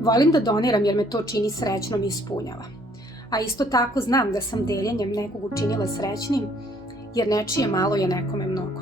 Volim da doniram jer me to čini srećnom i ispunjava. A isto tako znam da sam deljenjem nekog učinila srećnim, jer nečije malo je nekome mnogo.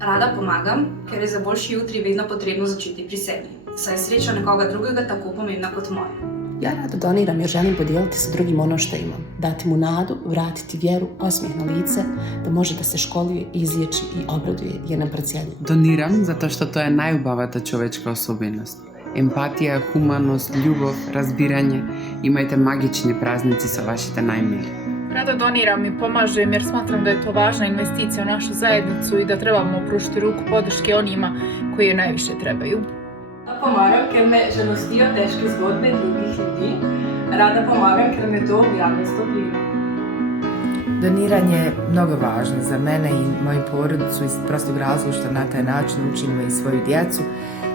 Rada pomagam, ker je za boljši jutri vedno potrebno začeti pri sebi. Saj je sreča nekoga drugega tako pomembna kot moja. Ja rado doniram jer želim podijeliti sa drugim ono što imam. Dati mu nadu, vratiti vjeru, osmijeh na lice, da može da se školuje, izliječi i obraduje jer nam procjenjuje. Doniram zato što to je najubavata čovečka osobenost. Empatija, humanost, ljubav, razbiranje. Imajte magične praznici sa vašite najmiliji. Rado doniram i pomažem jer smatram da je to važna investicija u našu zajednicu i da trebamo pružiti ruku podrške onima koji je najviše trebaju. Rada pomagam, ker me žalostijo težke zgodbe drugih ljudi. Rada pomagam, ker me to javnost vpliva. Doniranje je mnogo važno za mene i moju porodicu iz prostog razloga što na taj način učinimo i svoju djecu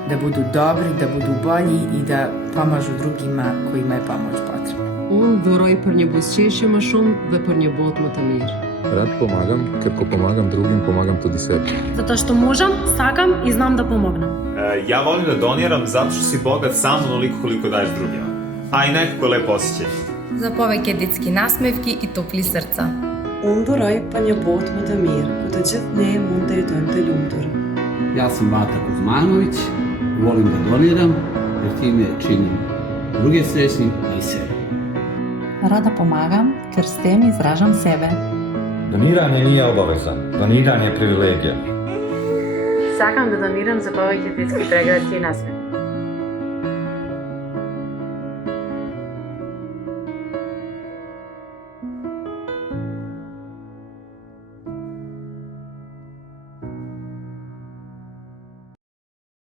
da budu dobri, da budu bolji i da pomažu drugima kojima je pomoć potrebna. Un vorrei per një buzëqeshje më shumë dhe për një botë më të mirë. Rad pomagam, ker ko pomagam drugim, pomagam tudi sebi. Zato što možem, sakam i znam da pomognem. Ja volim da doniram zato što si bogat samo onoliko koliko daješ drugima. A i nekako je lepo osjećaj. За повеќе детски насмевки и топли срца. Un vorrei për një botë më të mirë, ku të gjithë ne mund të jetojmë të lumtur. Ja sam Bata Kuzmanović, volim da doniram jer time činim druge srećnim, a i sebe. Rada pomagam, ker s tem izražam sebe. Doniranje nije obaveza, doniranje je privilegija. Sakam da doniram za povijek детски pregled i nasmeh.